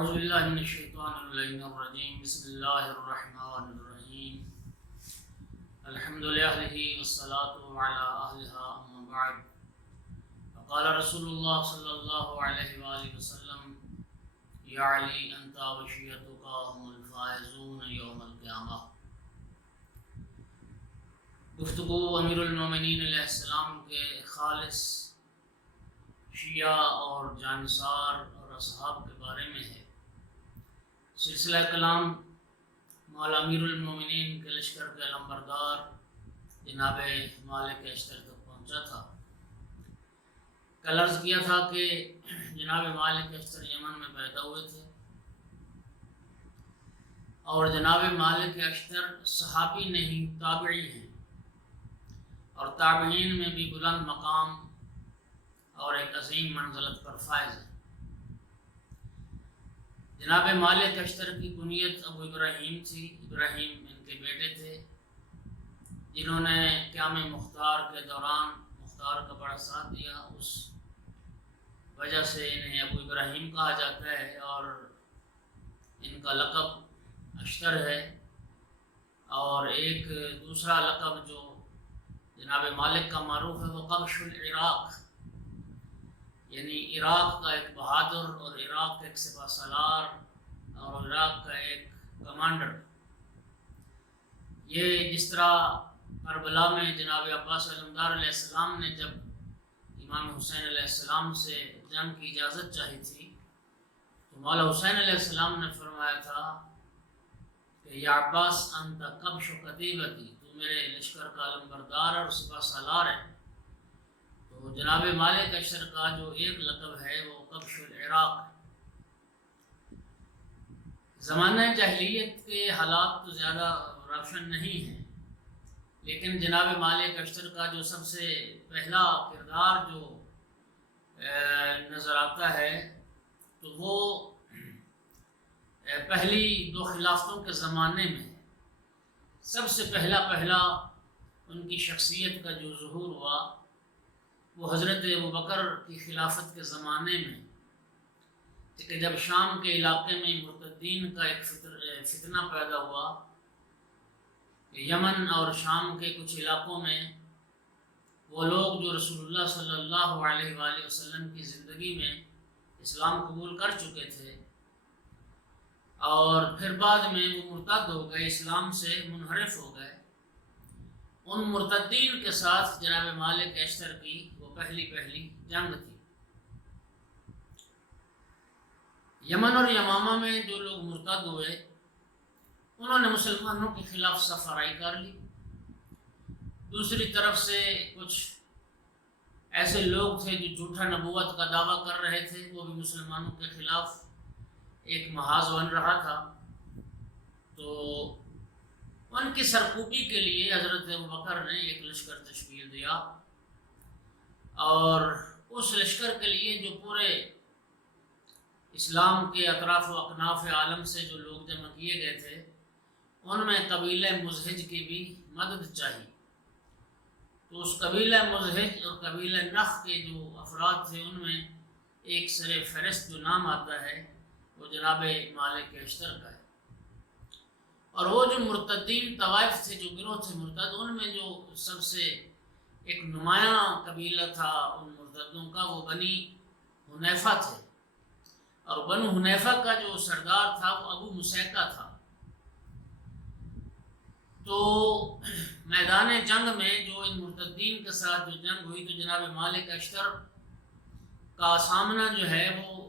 اعوذ باللہ من الشیطان الرجیم بسم اللہ الرحمن الرحیم الحمد للہ والصلاة علی اہلہا اما بعد فقال رسول اللہ صلی اللہ علیہ وآلہ وسلم یا علی انت وشیتک هم الفائزون یوم القیامہ۔ گفتگو امیر المومنین علیہ السلام کے خالص شیعہ اور جانصار اور اصحاب کے بارے میں ہے۔ سلسلہ کلام مولا امیر المومنین کے لشکر کے علمبردار جناب مالک اشتر تک پہنچا تھا۔ کل عرض کیا تھا کہ جناب مالک اشتر یمن میں پیدا ہوئے تھے اور جناب مالک اشتر صحابی نہیں تابعی ہیں، اور تابعین میں بھی بلند مقام اور ایک عظیم منزلت پر فائز ہے۔ جناب مالک اشتر کی کنیت ابو ابراہیم تھی۔ ابراہیم ان کے بیٹے تھے جنہوں نے قیام مختار کے دوران مختار کا بڑا ساتھ دیا، اس وجہ سے انہیں ابو ابراہیم کہا جاتا ہے، اور ان کا لقب اشتر ہے۔ اور ایک دوسرا لقب جو جناب مالک کا معروف ہے وہ قبش العراق، یعنی عراق کا ایک بہادر اور عراق کا ایک سپہ سالار اور عراق کا ایک کمانڈر۔ یہ جس طرح کربلا میں جناب عباس علمدار علیہ السلام نے جب امام حسین علیہ السلام سے جنگ کی اجازت چاہی تھی تو مولا حسین علیہ السلام نے فرمایا تھا کہ یا عباس انت قبش قتیبتی، تو میرے لشکر کا علمبردار اور سپہ سالار ہے۔ تو جناب مالک اشتر کا جو ایک لقب ہے وہ قبش العراق ہے۔ زمانہ جاہلیت کے حالات تو زیادہ روشن نہیں ہیں، لیکن جناب مالک اشتر کا جو سب سے پہلا کردار جو نظر آتا ہے تو وہ پہلی دو خلافتوں کے زمانے میں سب سے پہلا ان کی شخصیت کا جو ظہور ہوا وہ حضرت ابوبکر کی خلافت کے زمانے میں، کہ جب شام کے علاقے میں مرتدین کا ایک فتنہ پیدا ہوا، یمن اور شام کے کچھ علاقوں میں وہ لوگ جو رسول اللہ صلی اللہ علیہ وآلہ وسلم کی زندگی میں اسلام قبول کر چکے تھے اور پھر بعد میں وہ مرتد ہو گئے، اسلام سے منحرف ہو گئے، ان مرتدین کے ساتھ جناب مالک اشتر کی وہ پہلی جنگ تھی۔ یمن اور یمامہ میں جو لوگ مرتد ہوئے انہوں نے مسلمانوں کے خلاف صف آرائی کر لی۔ دوسری طرف سے کچھ ایسے لوگ تھے جو جھوٹا نبوت کا دعویٰ کر رہے تھے، وہ بھی مسلمانوں کے خلاف ایک محاذ بن رہا تھا۔ تو ان کی سرکوبی کے لیے حضرت ابوبکر نے ایک لشکر تشکیل دیا، اور اس لشکر کے لیے جو پورے اسلام کے اطراف و اکناف عالم سے جو لوگ جمع کیے گئے تھے ان میں قبیلہ مزہج کی بھی مدد چاہیے۔ تو اس قبیلہ مزہج اور قبیلہ نخ کے جو افراد تھے ان میں ایک سر فہرست جو نام آتا ہے وہ جناب مالک اشتر کا ہے۔ اور وہ جو مرتدین طوائف تھے، جو گروہ تھے مرتد، ان میں جو سب سے ایک نمایاں قبیلہ تھا ان مرتدوں کا وہ بنی حنیفہ تھے، اور بنو حنیفہ کا جو سردار تھا وہ ابو مسیکہ تھا۔ تو میدان جنگ میں جو ان مرتدین کے ساتھ جو جنگ ہوئی تو جناب مالک اشتر کا سامنا جو ہے وہ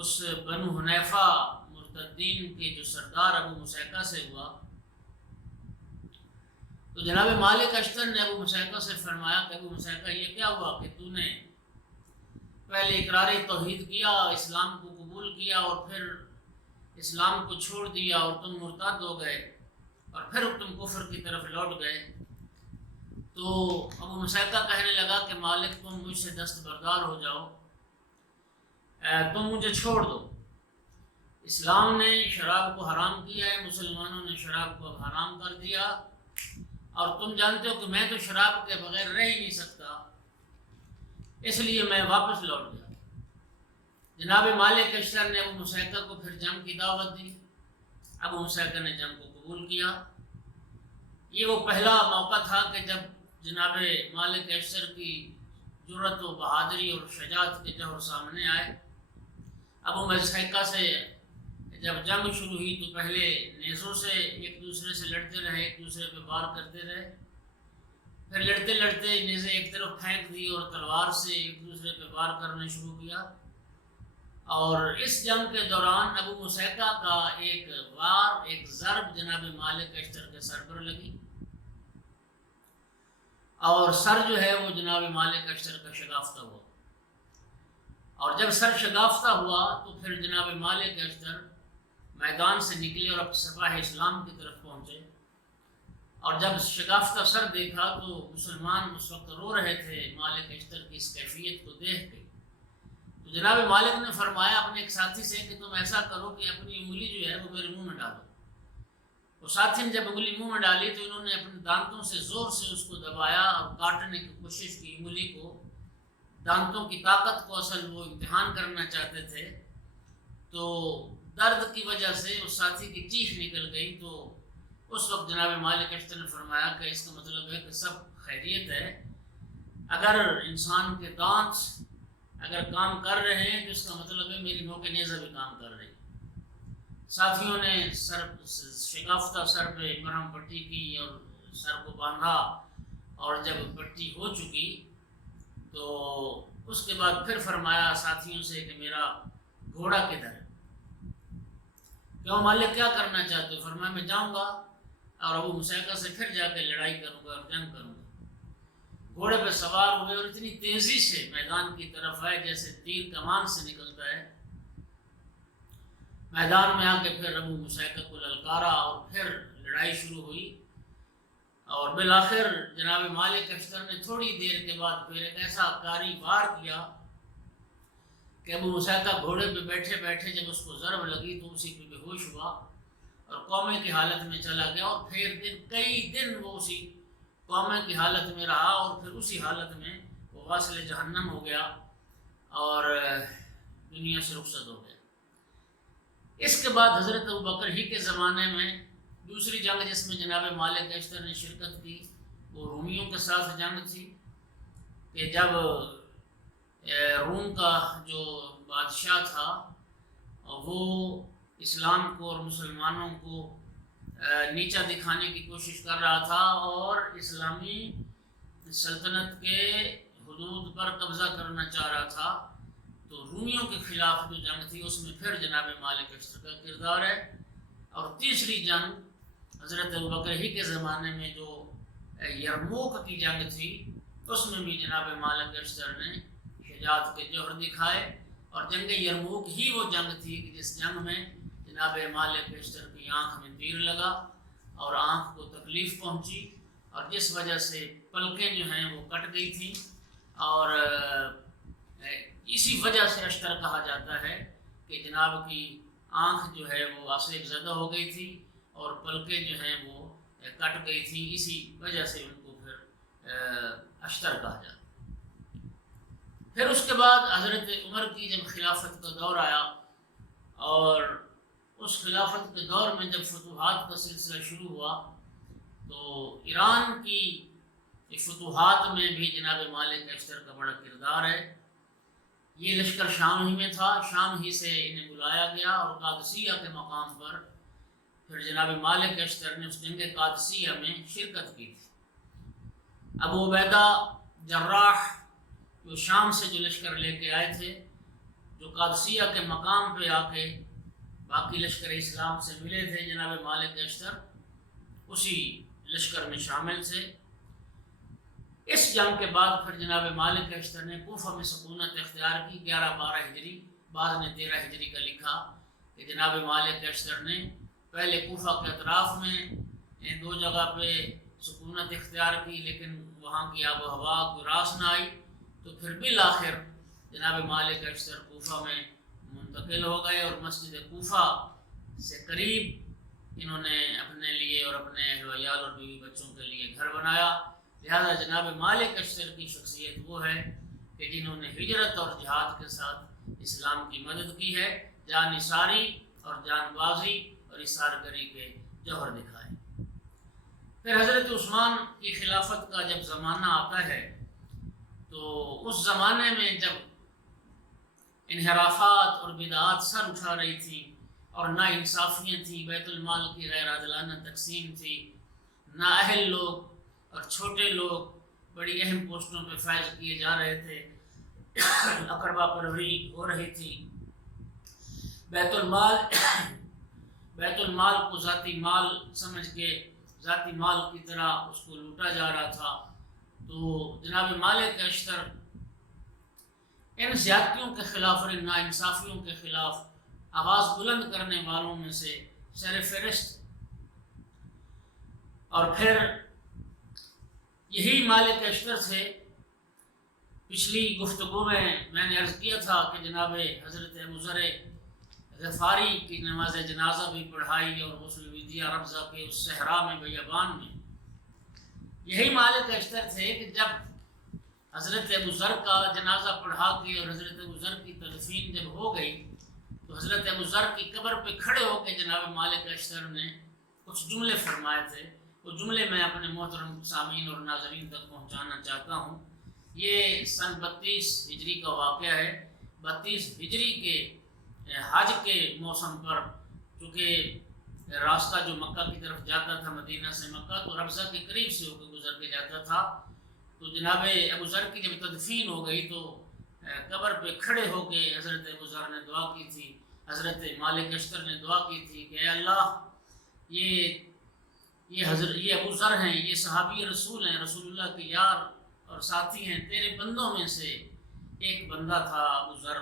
اس بنو حنیفہ مرتدین کے جو سردار ابو مسیکہ سے ہوا۔ تو جناب مالک اشتر نے ابو مسیکہ سے فرمایا کہ ابو مسیکہ یہ کیا ہوا کہ تو نے پہلے اقرار توحید کیا، اسلام کو قبول کیا، اور پھر اسلام کو چھوڑ دیا اور تم مرتد ہو گئے اور پھر تم کفر کی طرف لوٹ گئے۔ تو ابو مسیکہ کہنے لگا کہ مالک تم مجھ سے دستبردار ہو جاؤ، تم مجھے چھوڑ دو۔ اسلام نے شراب کو حرام کیا ہے، مسلمانوں نے شراب کو اب حرام کر دیا، اور تم جانتے ہو کہ میں تو شراب کے بغیر رہ ہی نہیں سکتا، اس لیے میں واپس لوٹ گیا۔ جناب مالک اشتر نے ابو مسیکہ کو پھر جنگ کی دعوت دی. ابو مسیکہ نے جنگ کو قبول کیا. یہ وہ پہلا موقع تھا کہ جب جناب مالک اشتر کی جرأت و بہادری اور شجاعت کے جوہر سامنے آئے. ابو مسیکہ سے جب جنگ شروع ہوئی تو پہلے نیزوں سے ایک دوسرے سے لڑتے رہے, ایک دوسرے پہ وار کرتے رہے. پھر لڑتے لڑتے نیزیں ایک طرف پھینک دی اور تلوار سے ایک دوسرے پہ وار کرنا شروع کیا. اور اس جنگ کے دوران ابو مسیکہ کا ایک وار, ایک ضرب جناب مالک اشتر کے سر پر لگی اور سر جو ہے وہ جناب مالک اشتر کا شگافتہ ہوا. اور جب سر شگافتہ ہوا تو پھر جناب مالک اشتر میدان سے نکلے اور اب سپاہ اسلام کی طرف پہنچے. اور جب شگافتہ سر دیکھا تو مسلمان اس وقت رو رہے تھے مالک اشتر کی اس کیفیت کو دیکھ کے. تو جناب مالک نے فرمایا اپنے ایک ساتھی سے کہ تم ایسا کرو کہ اپنی انگلی جو ہے وہ میرے منہ میں ڈالو. وہ ساتھی نے جب انگلی منہ میں ڈالی تو انہوں نے اپنے دانتوں سے زور سے اس کو دبایا اور کاٹنے کی کوشش کی انگلی کو. دانتوں کی طاقت کو اصل وہ امتحان کرنا چاہتے تھے. تو درد کی وجہ سے اس ساتھی کی چیخ نکل گئی. تو اس وقت جناب مالک اشتر نے فرمایا کہ اس کا مطلب ہے کہ سب خیریت ہے. اگر انسان کے دانت اگر کام کر رہے ہیں تو اس کا مطلب ہے میری نوک نیزہ بھی کام کر رہی. ساتھیوں نے سر شگافتہ سر پہ مرہم پٹی کی اور سر کو باندھا. اور جب پٹی ہو چکی تو اس کے بعد پھر فرمایا ساتھیوں سے کہ میرا گھوڑا کدھر ہے؟ کیوں مالک کیا کرنا چاہتے ہو؟ فرمایا میں جاؤں گا اور ابو مسیکہ سے پھر جا کے لڑائی کروں گا اور جنگ کروں گا. گھوڑے پہ سوار ہوئے اور اتنی تیزی سے میدان کی طرف آئے جیسے تیر کمان سے نکلتا ہے. میدان میں آ کے پھر ابو مسیکہ کو للکارا اور پھر لڑائی شروع ہوئی. اور بالآخر جناب مالک اشتر نے تھوڑی دیر کے بعد پھر ایک ایسا کاری وار کیا کہ ابو مسیکہ گھوڑے پہ بیٹھے بیٹھے جب اس کو ضرب لگی تو اسی پہ بے ہوش ہوا اور قومے کی حالت میں چلا گیا. اور پھر کئی دن وہ اسی قومے کی حالت میں رہا اور پھر اسی حالت میں وہ واصل جہنم ہو گیا اور دنیا سے رخصت ہو گیا. اس کے بعد حضرت ابوبکر ہی کے زمانے میں دوسری جنگ جس میں جناب مالک اشتر نے شرکت کی وہ رومیوں کے ساتھ جنگ تھی. کہ جب روم کا جو بادشاہ تھا وہ اسلام کو اور مسلمانوں کو نیچا دکھانے کی کوشش کر رہا تھا اور اسلامی سلطنت کے حدود پر قبضہ کرنا چاہ رہا تھا. تو رومیوں کے خلاف جو جنگ تھی اس میں پھر جناب مالک اشتر کا کردار ہے. اور تیسری جنگ حضرت ابوبکر ہی کے زمانے میں جو یرموک کی جنگ تھی اس میں بھی جناب مالک اشتر نے شجاعت کے جوہر دکھائے. اور جنگ یرموک ہی وہ جنگ تھی کہ جس جنگ میں جناب مالک اشتر کی آنکھ میں تیر لگا اور آنکھ کو تکلیف پہنچی اور جس وجہ سے پلکیں جو ہیں وہ کٹ گئی تھیں. اور اسی وجہ سے اشتر کہا جاتا ہے کہ جناب کی آنکھ جو ہے وہ آسیب زدہ ہو گئی تھی اور پلکیں جو ہیں وہ کٹ گئی تھی. اسی وجہ سے ان کو پھر اشتر کہا جاتا. پھر اس کے بعد حضرت عمر کی جب خلافت کا دور آیا اور اس خلافت کے دور میں جب فتوحات کا سلسلہ شروع ہوا تو ایران کی فتوحات میں بھی جناب مالک اشتر کا بڑا کردار ہے. یہ لشکر شام ہی میں تھا. شام ہی سے انہیں بلایا گیا اور قادسیہ کے مقام پر پھر جناب مالک اشتر نے اس جنگ قادسیہ میں شرکت کی تھی. ابو عبیدہ جراح جو شام سے جو لشکر لے کے آئے تھے جو قادسیہ کے مقام پہ آ کے باقی لشکر اسلام سے ملے تھے جناب مالک اشتر اسی لشکر میں شامل تھے. اس جنگ کے بعد پھر جناب مالک اشتر نے کوفہ میں سکونت اختیار کی. 11-12 ہجری بعد نے 13 ہجری کا لکھا کہ جناب مالک اشتر نے پہلے کوفہ کے اطراف میں 2 جگہ پہ سکونت اختیار کی لیکن وہاں کی آب و ہوا کو راس نہ آئی. تو پھر بالآخر جناب مالک اشتر کوفہ میں منتقل ہو گئے اور مسجد کوفہ سے قریب انہوں نے اپنے لیے اور اپنے اہل و عیال اور بیوی بچوں کے لیے گھر بنایا. لہذا جناب مالک اشتر کی شخصیت وہ ہے کہ جنہوں نے ہجرت اور جہاد کے ساتھ اسلام کی مدد کی ہے، جان نثاری اور جان بازی اور اثارگری کے جوہر دکھائے۔ پھر حضرت عثمان کی خلافت کا جب زمانہ آتا ہے تو اس زمانے میں جب انحرافات اور بدعات سر اٹھا رہی تھی اور نا انصافیاں تھیں، بیت المال کی غیر عادلانہ تقسیم تھی، نااہل لوگ اور چھوٹے لوگ بڑی اہم پوسٹوں پہ فائز کیے جا رہے تھے، اقربا پروری ہو رہی تھی، بیت المال کو ذاتی مال سمجھ کے ذاتی مال کی طرح اس کو لوٹا جا رہا تھا، تو جناب مالک اشتر ان زیادتیوں کے خلاف اور ان ناانصافیوں کے خلاف آواز بلند کرنے والوں میں سے سر فہرست۔ اور پھر یہی مالک اشتر تھے، پچھلی گفتگو میں نے عرض کیا تھا کہ جناب حضرت ابو ذر غفاری کی نماز جنازہ بھی پڑھائی اور غسل بھی دیا ربضہ کے اس صحرا میں بیابان میں۔ یہی مالک اشتر تھے کہ جب حضرت ابو ذر کا جنازہ پڑھا کے اور حضرت ابو ذر کی تدفین جب ہو گئی تو حضرت ابو ذر کی قبر پہ کھڑے ہو کے جناب مالک اشتر نے کچھ جملے فرمائے تھے، وہ جملے میں اپنے محترم سامعین اور ناظرین تک پہنچانا چاہتا ہوں۔ یہ سن 32 ہجری کا واقعہ ہے۔ 32 ہجری کے حج کے موسم پر، چونکہ راستہ جو مکہ کی طرف جاتا تھا مدینہ سے مکہ، تو ربضہ کے قریب سے ہو کے گزر کے جاتا تھا، تو جناب ابو ذر کی جب تدفین ہو گئی تو قبر پہ کھڑے ہو کے حضرت ابو ذر نے دعا کی تھی، حضرت مالک اشتر نے دعا کی تھی کہ اے اللہ، یہ ابو ذر ہیں، یہ صحابی رسول ہیں، رسول اللہ کے یار اور ساتھی ہیں، تیرے بندوں میں سے ایک بندہ تھا ابو ذر،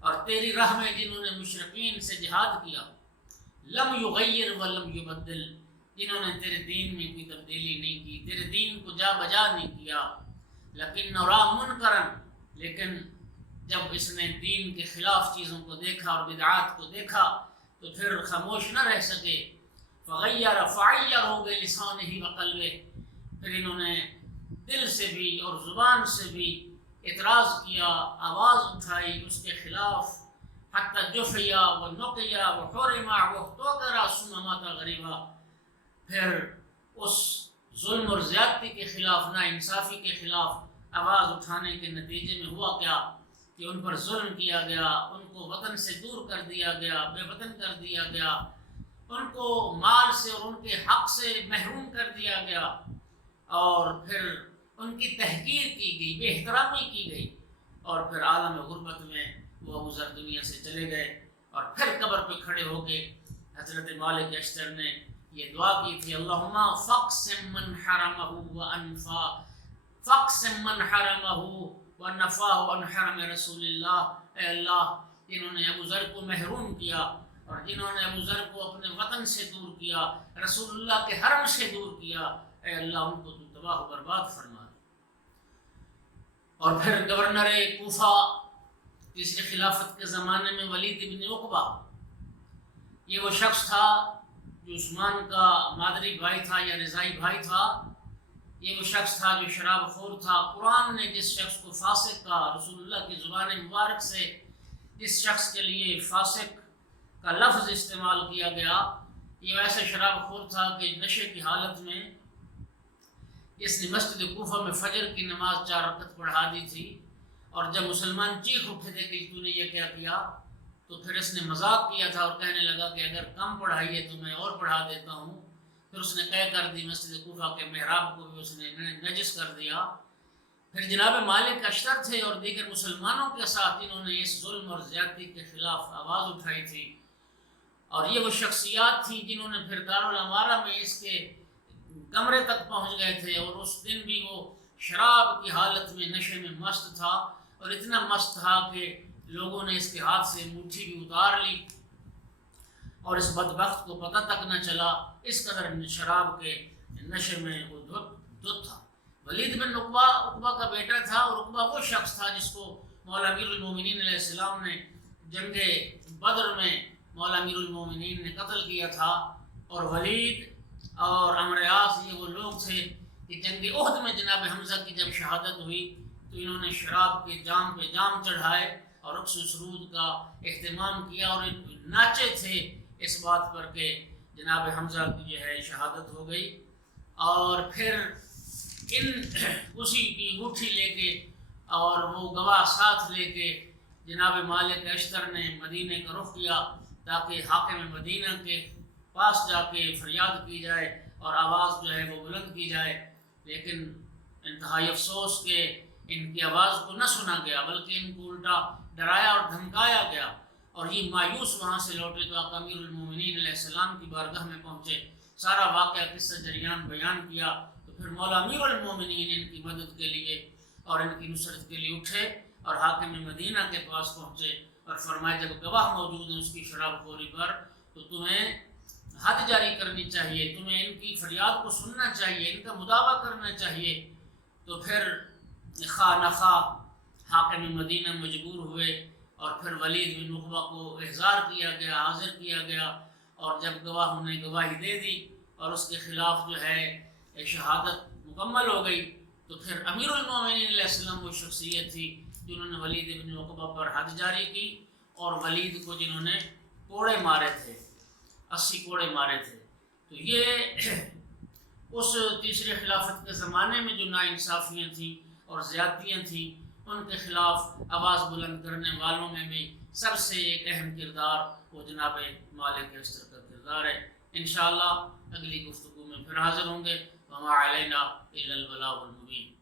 اور تیری راہ میں جنہوں نے مشرکین سے جہاد کیا، لم یغیر ولم یبدل، جنہوں نے تیرے دین میں کوئی تبدیلی نہیں کی، تیرے دین کو جا بجا نہیں کیا، لیکن نورا منکرن، لیکن جب اس نے دین کے خلاف چیزوں کو دیکھا اور بدعات کو دیکھا تو پھر خاموش نہ رہ سکے، فغیر ہو گئے لسانہ وقلبہ، پھر انہوں نے دل سے بھی اور زبان سے بھی اعتراض کیا، آواز اٹھائی اس کے خلاف، حتی جفیا و نقیا و حرما و توکرا ثم مات غریبا، پھر اس ظلم اور زیادتی کے خلاف، ناانصافی کے خلاف آواز اٹھانے کے نتیجے میں ہوا کیا کہ ان پر ظلم کیا گیا، ان کو وطن سے دور کر دیا گیا، بے وطن کر دیا گیا، ان کو مال سے اور ان کے حق سے محروم کر دیا گیا، اور پھر ان کی تحقیر کی گئی، بے احترامی کی گئی، اور پھر عالم غربت میں وہ ابو ذر دنیا سے چلے گئے۔ اور پھر قبر پہ کھڑے ہو کے حضرت مالک اشتر نے یہ دعا کی تھی، اللہم فاقسم من حرمہ وانفا، فاقسم من حرمہ ونفاہ عن حرم رسول اللہ، اے اللہ جنہوں نے ابو ذر کو محروم کیا اور جنہوں نے ابو ذر کو اپنے وطن سے دور کیا، رسول اللہ کے حرم سے دور کیا، اے اللہ ان کو تو تباہ و برباد فرما۔ اور پھر گورنر کوفہ تیسری خلافت کے زمانے میں ولید بن عقبہ، یہ وہ شخص تھا جو عثمان کا مادری بھائی تھا یا رضائی بھائی تھا، یہ وہ شخص تھا جو شراب خور تھا۔ قرآن نے جس شخص کو فاسق کہا، رسول اللہ کی زبان مبارک سے جس شخص کے لیے فاسق کا لفظ استعمال کیا گیا، یہ ویسے شراب خور تھا کہ نشے کی حالت میں اس نے مسجد کوفہ میں فجر کی نماز 4 رکعت پڑھا دی تھی، اور جب مسلمان چیخ اٹھے تھے کہ تو نے یہ کیا کیا، تو پھر اس نے مذاق کیا تھا اور کہنے لگا کہ اگر کم پڑھائی ہے تو میں اور پڑھا دیتا ہوں۔ پھر اس نے طے کر دی، مسجد کوفہ کے محراب کو بھی اس نے نجس کر دیا۔ پھر جناب مالک اشتر تھے اور دیگر مسلمانوں کے ساتھ انہوں نے اس ظلم اور زیادتی کے خلاف آواز اٹھائی تھی، اور یہ وہ شخصیات تھیں جنہوں نے پھر دارالامارہ میں اس کے کمرے تک پہنچ گئے تھے، اور اس دن بھی وہ شراب کی حالت میں نشے میں مست تھا، اور اتنا مست تھا کہ لوگوں نے اس کے ہاتھ سے انگوٹھی بھی اتار لی اور اس بدبخت کو پتہ تک نہ چلا، اس قدر شراب کے نشے میں وہ دھت تھا۔ ولید بن عقبہ کا بیٹا تھا، اور عقبہ وہ شخص تھا جس کو مولا امیر المومنین علیہ السلام نے جنگ بدر میں مولا امیر المومنین نے قتل کیا تھا، اور ولید اور عمرو عاص یہ وہ لوگ تھے کہ جنگ احد میں جناب حمزہ کی جب شہادت ہوئی تو انہوں نے شراب کے جام پہ جام چڑھائے اور رقص و سرود کا اہتمام کیا اور ناچے تھے اس بات پر کہ جناب حمزہ کی جو ہے شہادت ہو گئی. اور پھر اسی کی انگوٹھی لے کے اور وہ گواہ ساتھ لے کے جناب مالک اشتر نے مدینہ کا رخ کیا تاکہ حاکم مدینہ کے پاس جا کے فریاد کی جائے اور آواز جو ہے وہ بلند کی جائے. لیکن انتہائی افسوس کہ ان کی آواز کو نہ سنا گیا بلکہ ان کو الٹا ڈرایا اور دھمکایا گیا. اور یہ مایوس وہاں سے لوٹے تو آقا امیر المومنین علیہ السلام کی بارگاہ میں پہنچے, سارا واقعہ قصہ جریان بیان کیا. تو پھر مولا امیر المومنین ان کی مدد کے لیے اور ان کی نصرت کے لیے اٹھے اور حاکم مدینہ کے پاس پہنچے اور فرمایا جب گواہ موجود ہیں اس کی شراب خوری پر تو تمہیں حد جاری کرنی چاہیے, تمہیں ان کی فریاد کو سننا چاہیے, ان کا مداوع کرنا چاہیے. تو پھر خواہ نخواہ حاکم مدینہ مجبور ہوئے اور پھر ولید بن عقبہ کو احضار کیا گیا, حاضر کیا گیا. اور جب گواہوں نے گواہی دے دی اور اس کے خلاف جو ہے شہادت مکمل ہو گئی تو پھر امیر المومنین علیہ السلام وہ شخصیت تھی جنہوں نے ولید بن عقبہ پر حد جاری کی اور ولید کو جنہوں نے کوڑے مارے تھے, 80 کوڑے مارے تھے. تو یہ اس تیسرے خلافت کے زمانے میں جو ناانصافیاں تھیں اور زیادتیاں تھیں ان کے خلاف آواز بلند کرنے والوں میں بھی سب سے ایک اہم کردار وہ جناب مالک اشتر کا کردار ہے. انشاءاللہ اگلی گفتگو میں پھر حاضر ہوں گے. وما علینا الا البلاغ المبین.